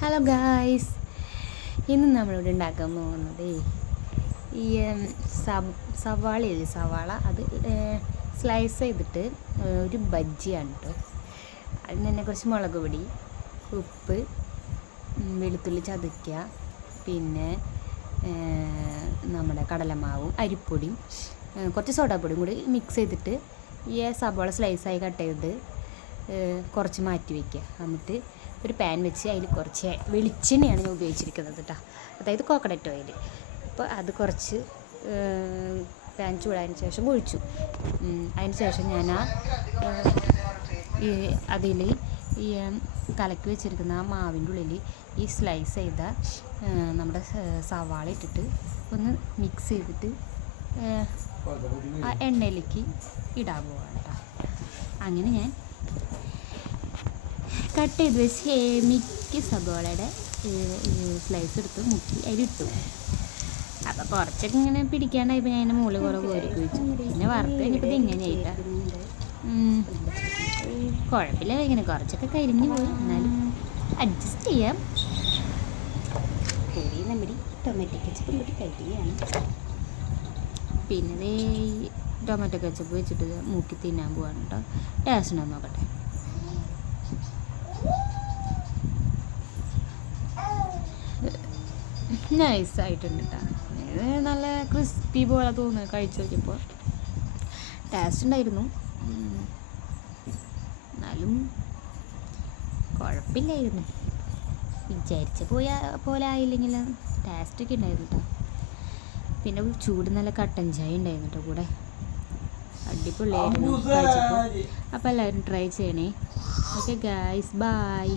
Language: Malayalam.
ഹലോ ഗായ്സ്, ഇന്ന് നമ്മളിവിടെ ഉണ്ടാക്കാൻ പോകുന്നത് ഈ സവാള അത് സ്ലൈസ് ചെയ്തിട്ട് ഒരു ബജ്ജിയാണ് കേട്ടോ. അതിന് തന്നെ കുറച്ച് മുളക് പൊടി, ഉപ്പ്, വെളുത്തുള്ളി ചതയ്ക്കുക, പിന്നെ നമ്മുടെ കടലമാവും അരിപ്പൊടിയും കുറച്ച് സോഡാപ്പൊടിയും കൂടി മിക്സ് ചെയ്തിട്ട് ഈ സവാള സ്ലൈസായി കട്ട് ചെയ്ത് കുറച്ച് മാറ്റി വയ്ക്കുക. എന്നിട്ട് ഒരു പാൻ വെച്ച് അതിൽ കുറച്ച് വെളിച്ചെണ്ണയാണ് ഞാൻ ഉപയോഗിച്ചിരിക്കുന്നത് കേട്ടോ, അതായത് കോക്കനട്ട് ഓയിൽ. അപ്പോൾ അത് കുറച്ച് പാൻ ചൂടായതിന് ശേഷം ഒഴിച്ചു. അതിന് ശേഷം ഞാൻ അതിൽ ഈ കലക്കി വെച്ചിരിക്കുന്ന ആ മാവിൻ്റെ ഉള്ളിൽ ഈ സ്ലൈസ് ചെയ്ത നമ്മുടെ സവാള ഇട്ടിട്ട് ഒന്ന് മിക്സ് ചെയ്തിട്ട് ആ എണ്ണയിലേക്ക് ഇടാൻ പോവാണ് കേട്ടോ. അങ്ങനെ ഞാൻ കട്ട് ചെയ്ത് വെച്ച് മിക്ക സവാളയുടെ സ്ലൈസ് എടുത്ത് മുക്കി അതിലിട്ടു. അപ്പോൾ കുറച്ചൊക്കെ ഇങ്ങനെ പിടിക്കാണ്ടായപ്പോൾ ഞാൻ അതിൻ്റെ മുകളിൽ കുറേ കോരിക്ക് വെച്ചു. പിന്നെ വറുത്ത് കഴിഞ്ഞപ്പോൾ ഇങ്ങനെയായിട്ടാണ്. കുഴപ്പമില്ല, ഇങ്ങനെ കുറച്ചൊക്കെ കരിഞ്ഞു പോയി, എന്നാലും അഡ്ജസ്റ്റ് ചെയ്യാം. പൊടി നമ്മുടെ ടൊമാറ്റോ കെച്ചപ്പ് കൂടി കഴിക്കുകയാണ്. പിന്നെ ടൊമാറ്റോ കെച്ചപ്പ് വെച്ചിട്ട് മൂക്കി തിന്നാൻ പോവാണ് കേട്ടോ. ടേസ്റ്റ് ഉണ്ടോ നോക്കട്ടെ. നൈസായിട്ടുണ്ട് കേട്ടോ. ഇത് നല്ല ക്രിസ്പി പോലെ തോന്നുന്നു കഴിച്ചു നോക്കിയപ്പോൾ. ടേസ്റ്റ് ഉണ്ടായിരുന്നു, എന്നാലും കുഴപ്പമില്ലായിരുന്നു. വിചാരിച്ച പോലെ ആയില്ലെങ്കിൽ ടേസ്റ്റൊക്കെ ഉണ്ടായിരുന്നു കേട്ടോ. പിന്നെ ചൂട് നല്ല കട്ടൻ ചായ ഉണ്ടായിരുന്നു കേട്ടോ കൂടെ. അടിപൊളിയായിരുന്നു കഴിച്ചപ്പോൾ. അപ്പോൾ എല്ലാവരും ട്രൈ ചെയ്യണേ. Okay guys, by.